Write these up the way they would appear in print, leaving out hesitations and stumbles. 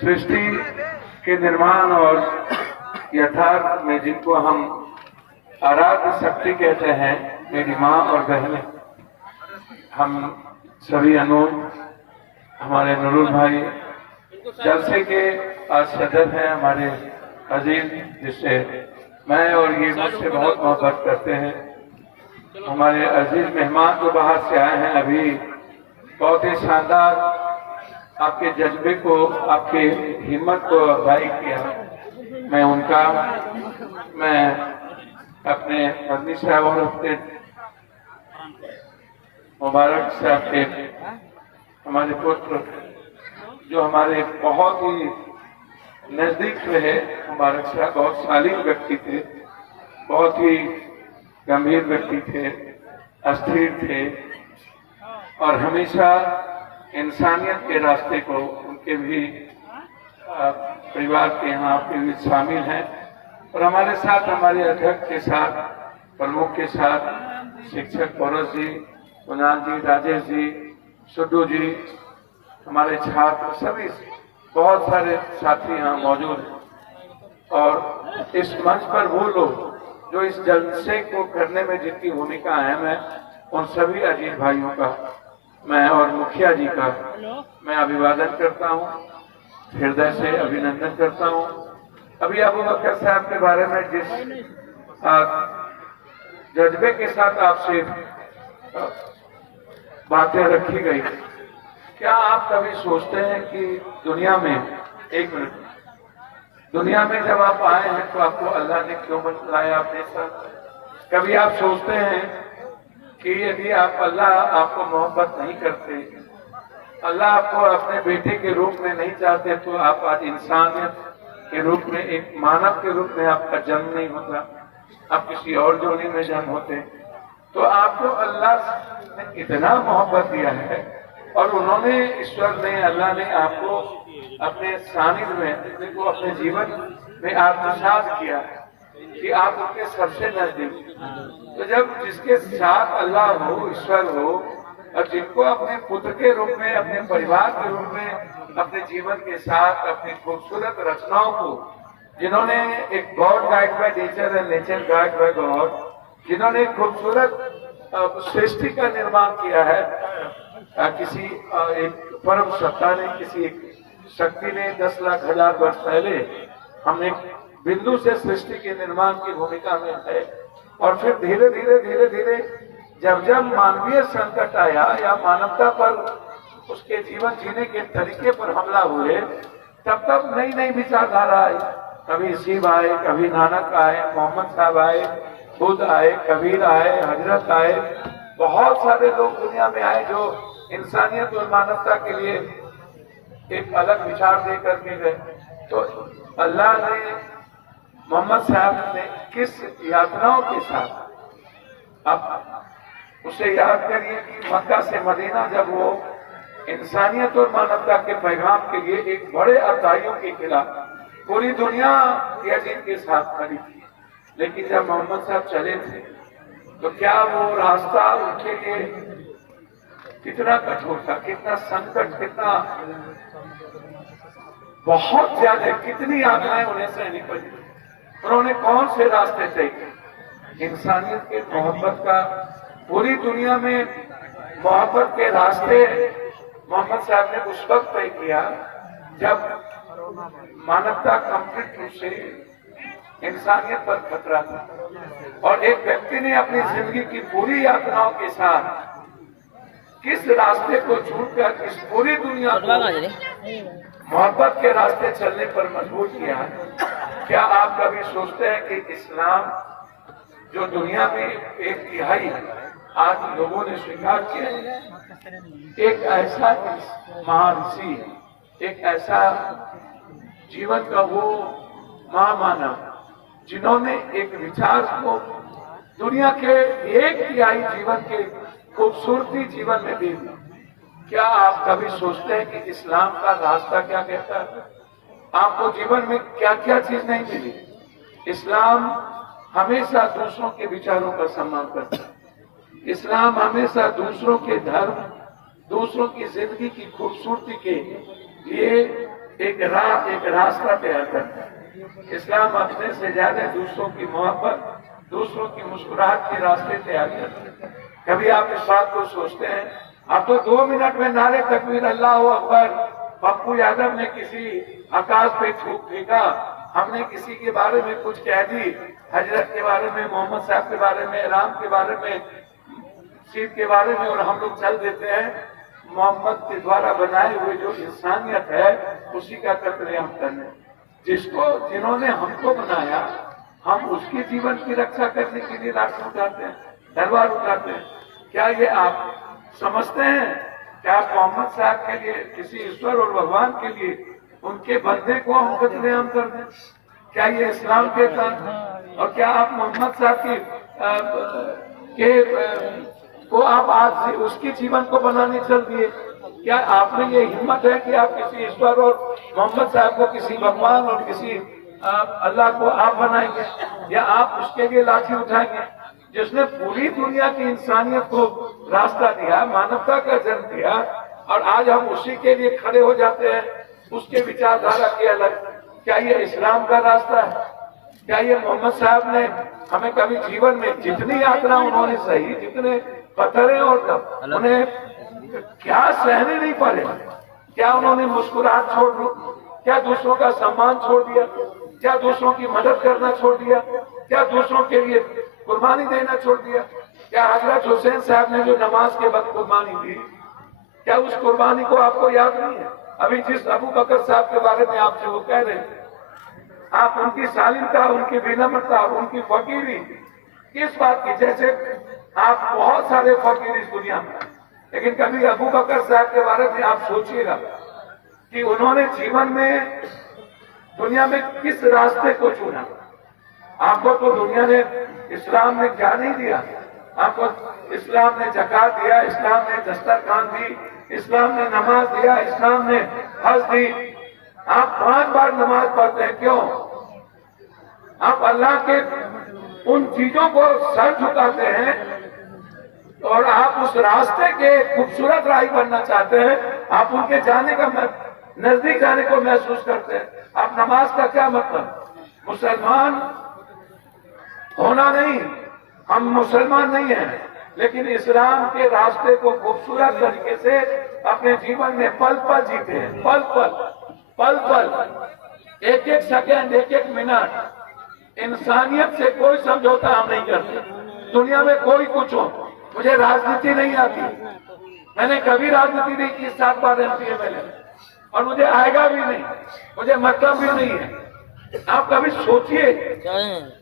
सृष्टि के निर्माण और यथार्थ में जिनको हम आराध्य शक्ति कहते हैं, मेरी माँ और बहनें, हम सभी अनूप, हमारे नूरुल भाई जलसे के आज सदर हैं, हमारे अजीज जिससे मैं और ये मुझसे बहुत मोहब्बत करते हैं। हमारे अजीज मेहमान जो बाहर से आए हैं, अभी बहुत ही शानदार आपके जज्बे को, आपके हिम्मत को अफजाई किया। मैं अपने मदनी साहब और अपने मुबारक साहब के हमारे पुत्र जो हमारे बहुत ही नजदीक रहे, मुबारक साहब बहुत शालीन व्यक्ति थे, बहुत ही गंभीर व्यक्ति थे, अस्थिर थे और हमेशा इंसानियत के रास्ते को उनके भी परिवार के यहाँ आपके भी शामिल हैं। और हमारे साथ, हमारे अध्यक्ष के साथ, प्रमुख के साथ, शिक्षक पौरस जी, कुणाल जी, राजेश जी, सुड्डू जी, हमारे छात्र, सभी बहुत सारे साथी यहाँ मौजूद हैं। और इस मंच पर वो लोग जो इस जलसे को करने में जिनकी भूमिका अहम है, उन सभी अजीज भाइयों का मैं और मुखिया जी का मैं अभिवादन करता हूँ, हृदय से अभिनंदन करता हूँ। अभी अबू बकर साहब के बारे में जिस जज्बे के साथ आपसे बातें रखी गई, क्या आप कभी सोचते हैं कि दुनिया में, एक मिनट, दुनिया में जब आप आए हैं तो आपको अल्लाह ने क्यों बुलाया अपने साथ? कभी आप सोचते हैं कि यदि अल्लाह आपको मोहब्बत नहीं करते, अल्लाह आपको अपने बेटे के रूप में नहीं चाहते, तो आप आज इंसानियत के रूप में, एक मानव के रूप में आपका जन्म नहीं होता, आप किसी और जोड़ी में जन्म होते। तो आपको अल्लाह ने इतना मोहब्बत दिया है और उन्होंने, ईश्वर ने, अल्लाह ने आपको अपने सानिध्य में, देखो अपने जीवन में आत्मसात किया है कि आप उनके सबसे नजदीक। तो जब जिसके साथ अल्लाह हो, ईश्वर हो, और जिनको अपने पुत्र के रूप में, अपने परिवार के रूप में, अपने जीवन के साथ, अपनी खूबसूरत रचनाओं को, जिन्होंने एक God guide by nature and nature guide by God, जिन्होंने खूबसूरत सृष्टि का निर्माण किया है, किसी एक परम सत्ता ने, किसी एक शक्ति ने 10 लाख हजार वर्ष पहले हम एक बिंदु से सृष्टि के निर्माण की भूमिका में है। और फिर धीरे धीरे धीरे धीरे जब जब मानवीय संकट आया या मानवता पर, उसके जीवन जीने के तरीके पर हमला हुए, तब तब नई नई विचारधारा आई। कभी शिव आए, कभी नानक आए, मोहम्मद साहब आए, बुद्ध आए, कबीर आए, हजरत आए, बहुत सारे लोग दुनिया में आए जो इंसानियत और मानवता के लिए एक अलग विचार देकर के गए। तो अल्लाह ने, मोहम्मद साहब ने किस यातनाओं के साथ, आप उसे याद करिए कि मक्का से मदीना जब वो इंसानियत और मानवता के पैगाम के लिए एक बड़े अदाइयों के खिलाफ पूरी दुनिया के अजीज के साथ खड़ी थी, लेकिन जब मोहम्मद साहब चले थे तो क्या वो रास्ता उनके लिए कितना कठोर था, कितना संकट, कितना बहुत ज्यादा, कितनी यातनाएं उन्हें सहनी पड़ी। उन्होंने कौन से रास्ते तय? इंसानियत के मोहब्बत का, पूरी दुनिया में मोहब्बत के रास्ते मोहम्मद साहब ने उस वक्त तय किया जब मानवता कंप्लीट रूप से इंसानियत पर खतरा था। और एक व्यक्ति ने अपनी जिंदगी की पूरी यातनाओं के साथ किस रास्ते को छोड़कर इस पूरी दुनिया को मोहब्बत के रास्ते चलने पर मजबूर किया है। क्या आप कभी सोचते हैं कि इस्लाम, जो दुनिया में 1/3 आज लोगों ने स्वीकार किया है, एक ऐसा महर्षि, एक ऐसा जीवन का वो महामानव जिन्होंने एक विचार को दुनिया के 1/3 जीवन के खूबसूरती जीवन में दे दी। क्या आप कभी सोचते हैं कि इस्लाम का रास्ता क्या कहता है? आपको जीवन में क्या क्या चीज नहीं मिली? इस्लाम हमेशा दूसरों के विचारों का सम्मान करता है। इस्लाम हमेशा दूसरों के धर्म, दूसरों की जिंदगी की खूबसूरती के लिए एक रास्ता तैयार करता है। इस्लाम अपने से ज्यादा दूसरों की मोहब्बत, दूसरों की मुस्कुराहट के रास्ते तैयार करते हैं। कभी आप इस बात को सोचते हैं? अब तो 2 मिनट में नारे तकबीर अल्लाह अकबर, पप्पू यादव ने किसी आकाश पे थूक फेंका, हमने किसी के बारे में कुछ कह दी, हजरत के बारे में, मोहम्मद साहब के बारे में, राम के बारे में, सीध के बारे में, और हम लोग चल देते हैं मोहम्मद के द्वारा बनाए हुए जो इंसानियत है उसी का कत्लेआम करने। जिन्होंने हमको बनाया, हम उसके जीवन की रक्षा करने के लिए लाठी उठाते हैं, तलवार उठाते हैं। क्या ये आप समझते हैं? क्या आप मोहम्मद साहब के लिए, किसी ईश्वर और भगवान के लिए, उनके बंदे को हम कत्लेआम कर दें? क्या ये इस्लाम के काम? और क्या आप मोहम्मद साहब को आप आज से उसके जीवन को बनाने चल दिए? क्या आपने ये हिम्मत है कि आप किसी ईश्वर और मोहम्मद साहब को, किसी भगवान और किसी अल्लाह को आप बनाएंगे, या आप उसके लिए लाठी उठाएंगे? जिसने पूरी दुनिया की इंसानियत को रास्ता दिया, मानवता का जन्म दिया, और आज हम उसी के लिए खड़े हो जाते हैं, उसके विचारधारा के अलग। क्या ये इस्लाम का रास्ता है? क्या ये मोहम्मद साहब ने हमें कभी जीवन में जितनी यात्रा उन्होंने सही, जितने पत्थरें और उन्हें क्या सहने नहीं पड़े? क्या उन्होंने मुस्कुराहट छोड़ दी? क्या दूसरों का सम्मान छोड़ दिया? क्या दूसरों की मदद करना छोड़ दिया? क्या दूसरों के लिए कुर्बानी देना छोड़ दिया? क्या हजरत हुसैन साहब ने जो नमाज के वक्त कुर्बानी दी, क्या उस कुर्बानी को आपको याद नहीं है? अभी जिस अबू बकर साहब के बारे में आपसे वो कह रहे हैं, आप उनकी शालीनता, उनकी विनम्रता, उनकी फकीरी किस बात की? जैसे आप बहुत सारे फकीर इस दुनिया में, लेकिन कभी अबू बकर साहब के बारे में आप सोचिएगा कि उन्होंने जीवन में दुनिया में किस रास्ते को चुना। आपको तो दुनिया ने, इस्लाम ने क्या नहीं दिया? आपको इस्लाम ने ज़कात दिया, इस्लाम ने दस्तरखान दी, इस्लाम ने नमाज दिया, इस्लाम ने हज दी। आप 5 बार नमाज पढ़ते हैं, क्यों? आप अल्लाह के उन चीजों को सर झुकाते हैं और आप उस रास्ते के खूबसूरत राही बनना चाहते हैं। आप उनके जाने का, नजदीक जाने को महसूस करते हैं। आप नमाज का क्या मतलब? मुसलमान होना नहीं, हम मुसलमान नहीं हैं, लेकिन इस्लाम के रास्ते को खूबसूरत तरीके से अपने जीवन में पल पल जीते हैं। पल पल, एक एक सेकेंड, एक एक मिनट इंसानियत से कोई समझौता हम नहीं करते। दुनिया में कोई कुछ हो, मुझे राजनीति नहीं आती, मैंने कभी राजनीति नहीं की, 7 बार MP MLA, और मुझे आएगा भी नहीं, मुझे मतलब भी नहीं है। आप कभी सोचिए,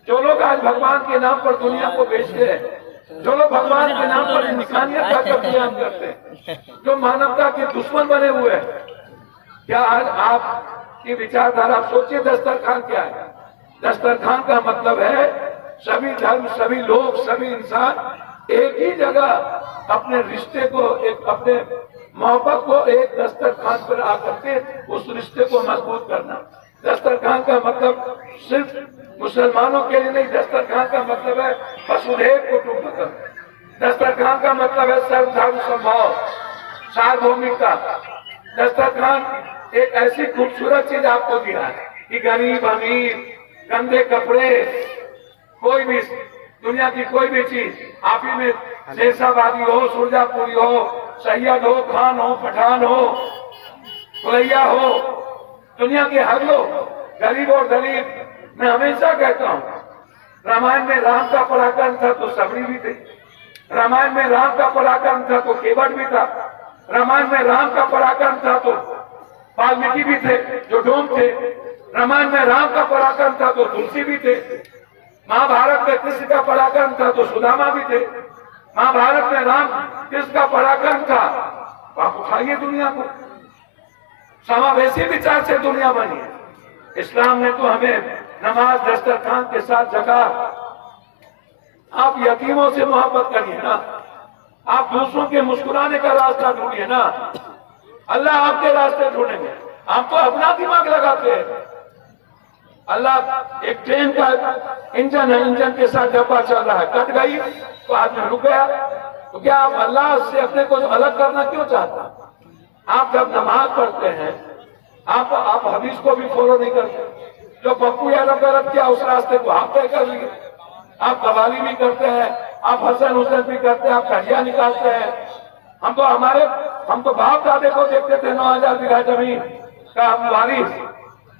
जो लोग आज भगवान के नाम पर दुनिया को बेचते हैं, जो लोग भगवान के नाम पर इंसानियत का कत्लेआम करते हैं, जो मानवता के दुश्मन बने हुए हैं, क्या आज आपकी विचारधारा? आप सोचिए, दस्तरखान क्या है? दस्तरखान का मतलब है सभी धर्म, सभी लोग, सभी इंसान एक ही जगह अपने रिश्ते को, एक अपने मोहब्बत को एक दस्तरखान पर आकर के उस रिश्ते को मजबूत करना। दस्तरखान का मतलब सिर्फ मुसलमानों के लिए नहीं, दस्तरखान का मतलब है वसुधैव कुटुंबकम। दस्तरखान का मतलब है सर्वधर्म समभाव, सार्वभौमिकता। दस्तरखान एक ऐसी खूबसूरत चीज आपको दिया है कि गरीब अमीर, गंदे कपड़े, कोई भी दुनिया की कोई भी चीज, आप ही में शेषाबादी हो, सुरजापुरी हो, सैयद हो, खान हो, पठान हो, पुलैया हो, दुनिया के हर लोग, गरीब और दलित। मैं हमेशा कहता हूँ, रामायण में राम का पराक्रम था तो सबरी भी थी, रामायण में राम का पराक्रम था तो केवट भी था, रामायण में राम का पराक्रम था तो वाल्मीकि भी थे जो डोम थे, रामायण में राम का पराक्रम था तो तुलसी भी थे, महाभारत में कृष्ण का पराक्रम था तो सुदामा भी थे, महाभारत में राम कृष्ण का पराक्रम था। आप उठाइए दुनिया को, समावेशी विचार से दुनिया बनी है। इस्लाम ने तो हमें नमाज, दस्तरखान के साथ ज़कात, आप यतीमों से मोहब्बत करिए ना, आप दूसरों के मुस्कुराने का रास्ता ढूंढिए ना, अल्लाह आपके रास्ते ढूंढेंगे। आप तो अपना दिमाग लगाते हैं। अल्लाह, एक ट्रेन का इंजन है, इंजन के साथ डब्बा चल रहा है, कट गई तो आदमी रुक गया, तो क्या आप अल्लाह से अपने को अलग करना क्यों चाहता? आप जब नमाज पढ़ते हैं आप हदीस को भी फॉलो नहीं करते। जो पप्पू यादव गलत किया उस रास्ते को आप तय कर लिए। आप कवाली भी करते हैं, आप हसन हुसैन भी करते हैं, आप कड़िया निकालते हैं। हम तो बाप दादे को देखते थे 9,000 बीघा जमीन का हम वारिस,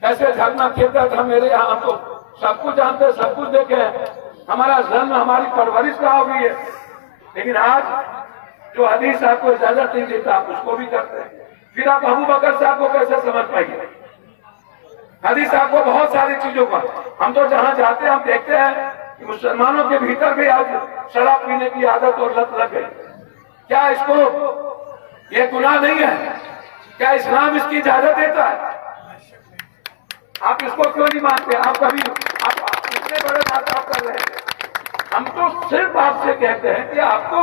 कैसे झरना खेलता था मेरे यहाँ। हम तो सब कुछ जानते हैं, सब कुछ देखे हैं। हमारा जन्म, हमारी परवरिश कहाँ हुई है। लेकिन आज जो हदीस आपको इजाजत नहीं देता आप उसको भी करते हैं। फिर आप अबू बकर साहब को कैसे समझ पाइए। हदीस आपको बहुत सारी चीजों का, हम तो जहां जाते हैं हम देखते हैं कि मुसलमानों के भीतर भी आज शराब पीने की आदत और लत लग गई। क्या इसको ये गुनाह नहीं है? क्या इस्लाम इसकी इजाजत देता है? आप इसको क्यों नहीं मानते? आप इतने बड़े बात आप कर रहे हैं। हम तो सिर्फ आपसे कहते हैं कि आपको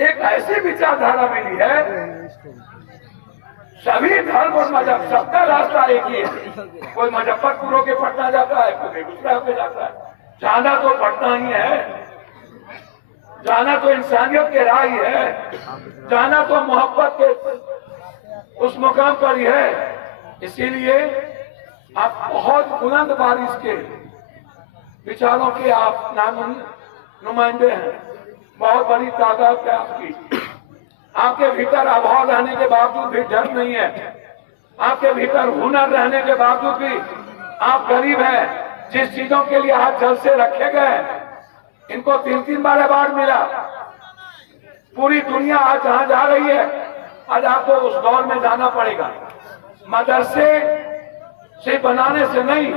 एक ऐसी विचारधारा मिली है, सभी धर्म और मजहब सबका रास्ता एक ही है। कोई मुजफ्फरपुर होके पटना जाता है, कोई बेगूसराय होके जाता है। जाना तो पटना ही है, जाना तो इंसानियत के राह ही है, जाना तो मोहब्बत के उस मुकाम पर ही है। इसीलिए आप बहुत बुलंद बारिश के विचारों के आप नुमाइंदे हैं। बहुत बड़ी तादाद है आपकी। आपके भीतर अभाव रहने के बावजूद भी डर नहीं है। आपके भीतर हुनर रहने के बावजूद भी आप गरीब हैं। जिस चीजों के लिए हाथ जल से रखे गए, इनको 3-3 बार अवार्ड मिला। पूरी दुनिया आज जहां जा रही है, आज आपको उस दौर में जाना पड़ेगा। मदरसे से बनाने से नहीं।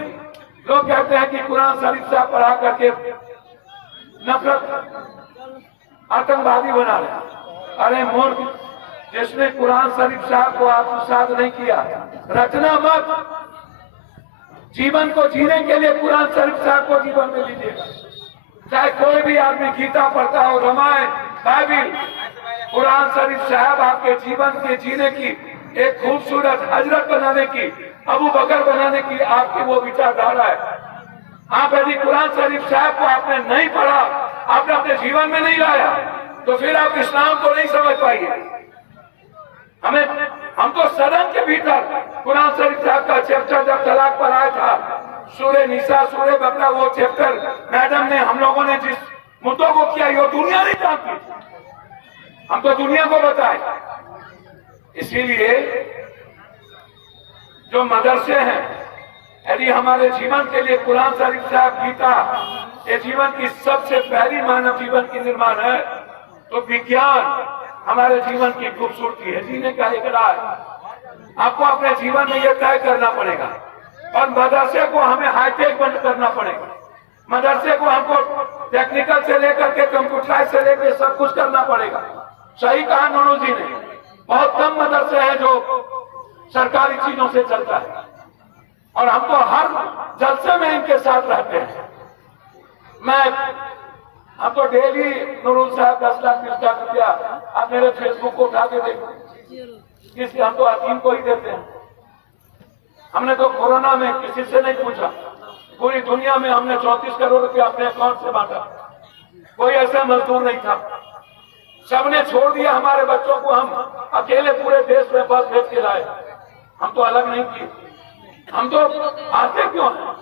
लोग कहते हैं कि कुरान शरीफ से पढ़ा करके नफरत, आतंकवादी बना रहे। अरे मूर्ख, जिसने कुरान शरीफ साहब को आत्मसात नहीं किया, रचना मत। जीवन को जीने के लिए कुरान शरीफ साहब को जीवन में लीजिए। चाहे कोई भी आदमी गीता पढ़ता हो, रामायण, बाइबिल, कुरान शरीफ साहब आपके जीवन के जीने की एक खूबसूरत हजरत बनाने की, अबू बकर बनाने की आपकी वो विचारधारा है। आप यदि कुरान शरीफ साहब को आपने नहीं पढ़ा, आपने अपने जीवन में नहीं लाया, तो फिर आप इस्लाम को नहीं समझ पाइए। हम तो सदन के भीतर कुरान शरीफ साहब का चैप्टर जब तलाक पर आया था, सूरे निसा, सूरे बकरा, वो चैप्टर मैडम ने, हम लोगों ने जिस मुद्दों को किया वो दुनिया नहीं जानती, हम तो दुनिया को बताए। इसीलिए जो मदरसे हैं, यदि हमारे जीवन के लिए कुरान शरीफ साहब, गीता, ये जीवन की सबसे पहली मानव जीवन की निर्माण है, तो विज्ञान हमारे जीवन की खूबसूरती है, जीने का एक राह है। आपको अपने जीवन में यह तय करना पड़ेगा। और मदरसे को हमें हाईटेक बंद करना पड़ेगा। मदरसे को हमको टेक्निकल से लेकर के कंप्यूटराइज से लेकर सब कुछ करना पड़ेगा। सही कहा नूनू जी ने, बहुत कम मदरसे हैं जो सरकारी चीजों से चलता है, और हम तो हर जलसे में इनके साथ रहते हैं। हम तो डेली नूरुल साहब 10 लाख 20 लाख रुपया, आप मेरे फेसबुक को उठा के देखो, किसी हम तो हकीम को ही देते हैं। हमने तो कोरोना में किसी से नहीं पूछा, पूरी दुनिया में हमने 34 करोड़ रुपया अपने अकाउंट से बांटा। कोई ऐसा मजदूर नहीं था, सबने छोड़ दिया। हमारे बच्चों को हम अकेले पूरे देश में बस भेज के लाए। हम तो अलग नहीं किए, हम तो आते क्यों हैं?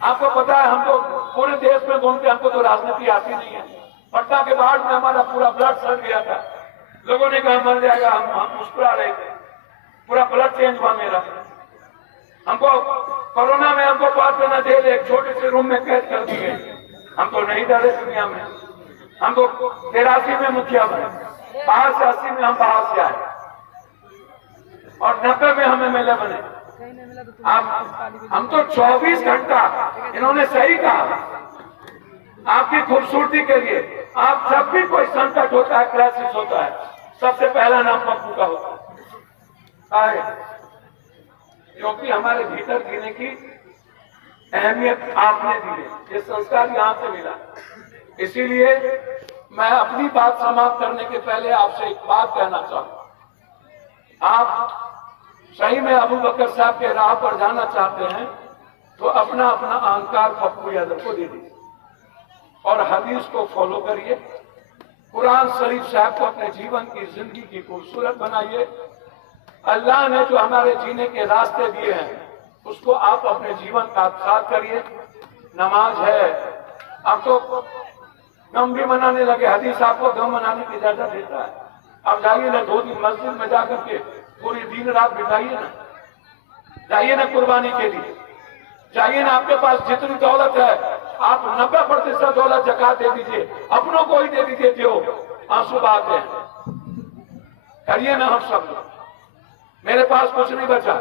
आपको पता है, हम तो पूरे देश में घूमते, हमको तो राजनीति आती नहीं है। पटना के बाढ़ में हमारा पूरा ब्लड सड़ गया था, लोगों ने कहा मर जाएगा, हम मुस्कुरा रहे थे, पूरा ब्लड चेंज हुआ मेरा। हमको कोरोना में हमको 5 महीना जेल, एक छोटे से रूम में कैद कर दिए। हम तो नहीं डरे दुनिया में। हम तो 83 में मुखिया बने, 80 में हम बाहर से आए, और 90 में हम MLA बने। हम तो 24 घंटा, इन्होंने सही कहा, आपकी खूबसूरती के लिए। आप जब भी कोई संकट होता है, क्राइसिस होता है, सबसे पहला नाम पप्पू का होता है, क्योंकि हमारे भीतर जीने की अहमियत आपने दी है, ये संस्कार यहां से मिला। इसीलिए मैं अपनी बात समाप्त करने के पहले आपसे एक बात कहना चाहूं। आप सही में अबू बकर साहब के राह पर जाना चाहते हैं, तो अपना अपना अहंकार पप्पू यादव को दे दीजिए और हदीस को फॉलो करिए। कुरान शरीफ साहब को अपने जीवन की जिंदगी की खूबसूरत बनाइए। अल्लाह ने जो हमारे जीने के रास्ते दिए हैं उसको आप अपने जीवन का साथ करिए। नमाज है, अब तो गम भी मनाने लगे, हदीस आपको गम मनाने की इजाजत देता है। अब जाइए ना 2 दिन मस्जिद में जाकर के पूरी दिन रात बिताइए ना, जाइए ना कुर्बानी के लिए, जाइए ना, आपके पास जितनी दौलत है आप 90% दौलत ज़कात दे दीजिए, अपनों को ही दे दीजिए जो आंसू बहाते हैं। करिए ना हम सब। मेरे पास कुछ नहीं बचा,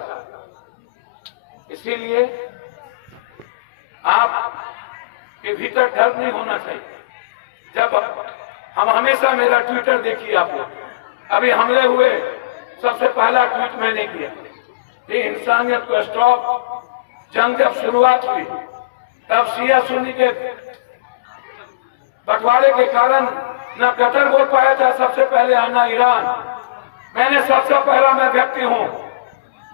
इसीलिए आप के भीतर डर नहीं होना चाहिए। जब हम हमेशा मेरा ट्विटर देखिए आप लोग, अभी हमले हुए सबसे पहला ट्वीट मैंने किया कि इंसानियत को स्टॉप। जंग जब शुरुआत हुई तब शिया सुन्नी के बंटवारे के कारण न कतर बोल पाया था सबसे पहले, आना ईरान। मैंने सबसे पहला मैं व्यक्ति हूं,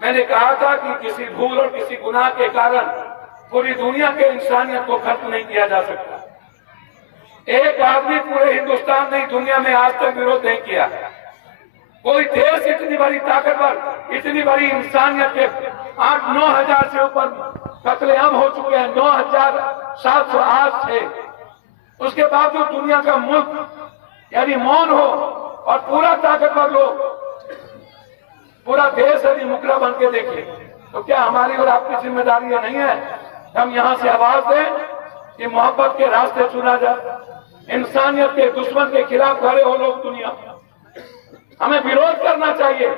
मैंने कहा था कि किसी भूल और किसी गुनाह के कारण पूरी दुनिया के इंसानियत को खत्म नहीं किया जा सकता। एक आदमी पूरे हिंदुस्तान नहीं, दुनिया में आज तक विरोध नहीं किया। कोई देश इतनी बड़ी ताकतवर, इतनी बड़ी इंसानियत के 8-9 हजार से ऊपर कत्लेआम हो चुके हैं, 9,708 थे। उसके बावजूद दुनिया का मुल्क यानी मौन हो और पूरा ताकतवर लोग, पूरा देश यदि मुकरा बन के देखे, तो क्या हमारी और आपकी जिम्मेदारी नहीं है हम यहां से आवाज दें कि मोहब्बत के रास्ते चुना जाए, इंसानियत के दुश्मन के खिलाफ खड़े हो लोग दुनिया। हमें विरोध करना चाहिए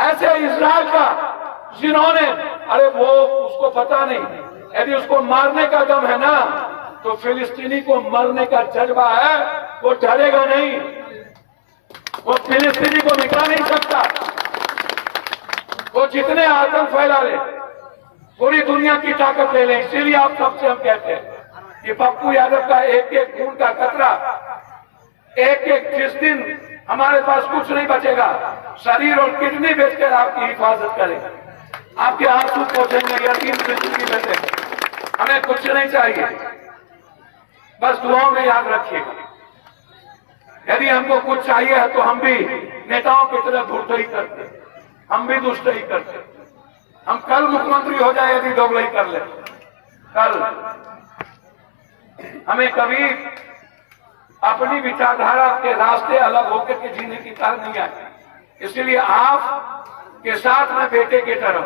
ऐसे इजराइल का जिन्होंने, अरे वो उसको पता नहीं, यदि उसको मारने का दम है ना तो फिलिस्तीनी को मरने का जज्बा है, वो डरेगा नहीं, वो फिलिस्तीनी को मिटा नहीं सकता। वो जितने आतंक फैला ले, पूरी दुनिया की ताकत ले लें। इसीलिए आप सबसे हम कहते हैं कि पप्पू यादव का एक एक खून का कतरा, एक एक, जिस दिन हमारे पास कुछ नहीं बचेगा, शरीर और किडनी बेचकर आपकी हिफाजत करें, आपके आंसू पहुंचेंगे यकीन जिंदगी में से। हमें कुछ नहीं चाहिए, बस दुआओं में याद रखिएगा। यदि हमको कुछ चाहिए है तो हम भी नेताओं की तरह धूर्त ही करते, हम भी दुष्ट ही करते। हम कल मुख्यमंत्री हो जाए यदि दोगलई कर ले, कल हमें कभी अपनी विचारधारा के रास्ते अलग होकर के जीने की ताकत नहीं आई। इसलिए आप के साथ में बेटे की तरह,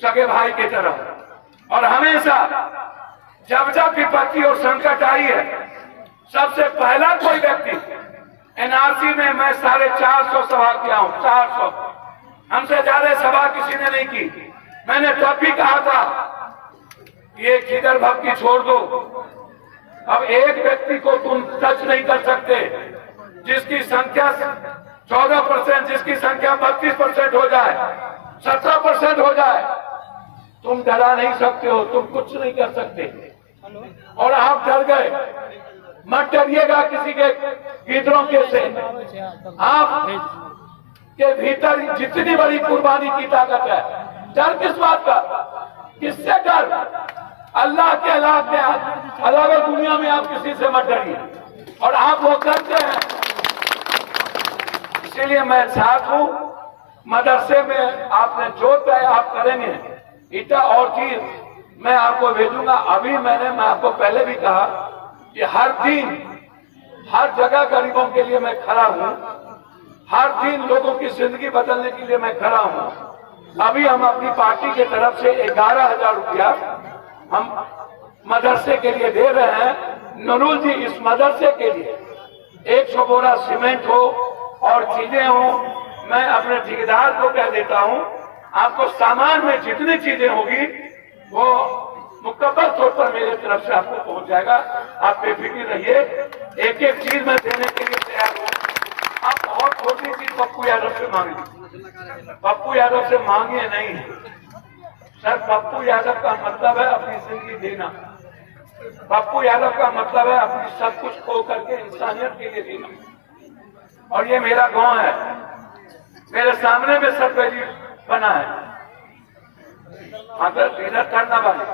सगे भाई की तरह, और हमेशा जब जब विपत्ति और संकट आई है, सबसे पहला कोई व्यक्ति, एनआरसी में मैं 450 सभा किया हूं, 400, हमसे ज्यादा सभा किसी ने नहीं की। मैंने तब भी कहा था ये किधर भक्ति छोड़ दो, अब एक व्यक्ति को तुम टच नहीं कर सकते, जिसकी संख्या 14%, जिसकी संख्या 32% हो जाए, 17% हो जाए, तुम डरा नहीं सकते हो, तुम कुछ नहीं कर सकते। और आप डर गए, मत डरिएगा किसी के विद्रोह के से। आप के भीतर जितनी बड़ी कुर्बानी की ताकत है, डर किस बात का, किससे डर? अल्लाह के अलावा दुनिया में आप किसी से मत डरिए, और आप वो करते हैं। इसीलिए मैं साथ हूं। मदरसे में आपने जो तय आप करेंगे, इतना और चीज मैं आपको भेजूंगा। अभी मैं आपको पहले भी कहा कि हर दिन हर जगह गरीबों के लिए मैं खड़ा हूं, हर दिन लोगों की जिंदगी बदलने के लिए मैं खड़ा हूं। अभी हम अपनी पार्टी की तरफ से 11,000 रुपया हम मदरसे के लिए दे रहे हैं। नूरुल जी, इस मदरसे के लिए 100 बोरा सीमेंट हो और चीजें हो, मैं अपने ठेकेदार को कह देता हूं, आपको सामान में जितनी चीजें होगी वो मुकम्मल तौर पर मेरे तरफ से आपको पहुंच जाएगा। आप बेफिक्र रहिए, एक एक चीज मैं देने के लिए तैयार हूं। आप बहुत छोटी चीज पप्पू यादव से मांगिए, पप्पू यादव से मांगिए नहीं सर। पप्पू यादव का मतलब है अपनी जिंदगी देना, पप्पू यादव का मतलब है अपनी सब कुछ खो करके इंसानियत के लिए देना। और ये मेरा गांव है, मेरे सामने में सब बना है, अगर इधर करना वाले